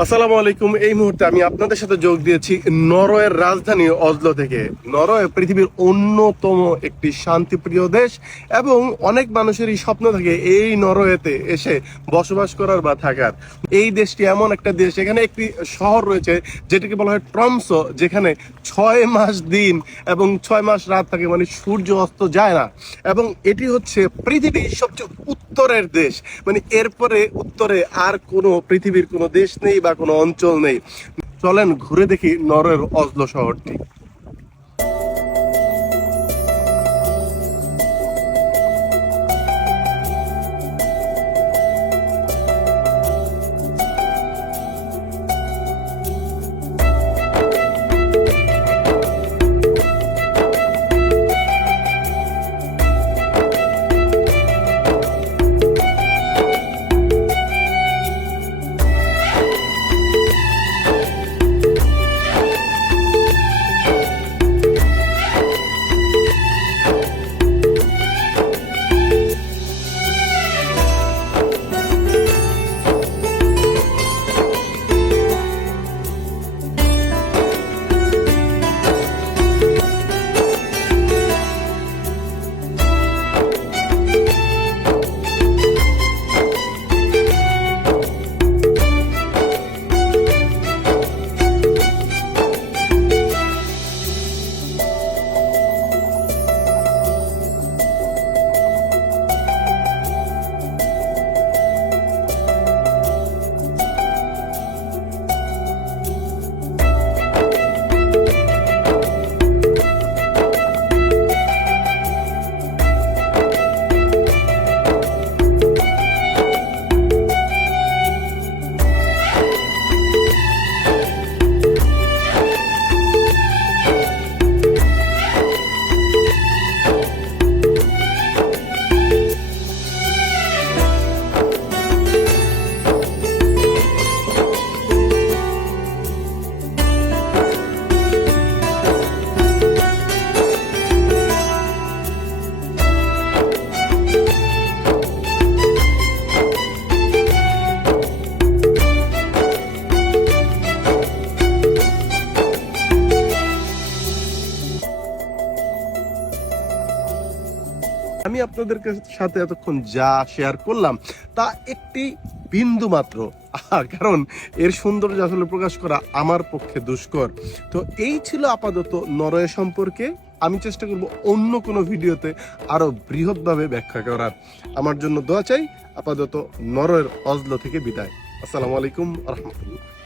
আসসালামু আলাইকুম। এই মুহূর্তে আমি আপনাদের সাথে যোগ দিয়েছি নরওয়ের রাজধানী অজলো থেকে। নরওয়ে পৃথিবীর অন্যতম একটি শান্তিপ্রিয় দেশ এবং অনেক মানুষেরই স্বপ্ন থাকে এই নরওয়েতে এসে বসবাস করার বা থাকার। এই দেশটি এমন একটা দেশ, এখানে একটি শহর রয়েছে যেটাকে বলা হয় ট্রমসো, যেখানে 6 মাস দিন এবং 6 মাস রাত থাকে, মানে সূর্য অস্ত যায় না। এবং এটি হচ্ছে পৃথিবীর সবচেয়ে উত্তরের দেশ, মানে এরপরে উত্তরে আর কোনো পৃথিবীর কোনো দেশ নেই বা কোনো অঞ্চল নেই। চলেন ঘুরে দেখি নরওয়ের অসলো শহরটি। আমি আপনাদের সাথে এতক্ষণ যা শেয়ার করলাম তা একটি বিন্দু মাত্র, কারণ এর সৌন্দর্য আসলে প্রকাশ করা আমার পক্ষে দুষ্কর। তো এই ছিল আপাতত নরওয়ে সম্পর্কে। আমি চেষ্টা করব অন্য কোনো ভিডিওতে আরো বৃহৎভাবে ব্যাখ্যা করার। আমার জন্য দোয়া চাই। আপাতত নরওয়ের অজলো থেকে বিদায়। আসসালামু আলাইকুম রহমতুল্লাহ।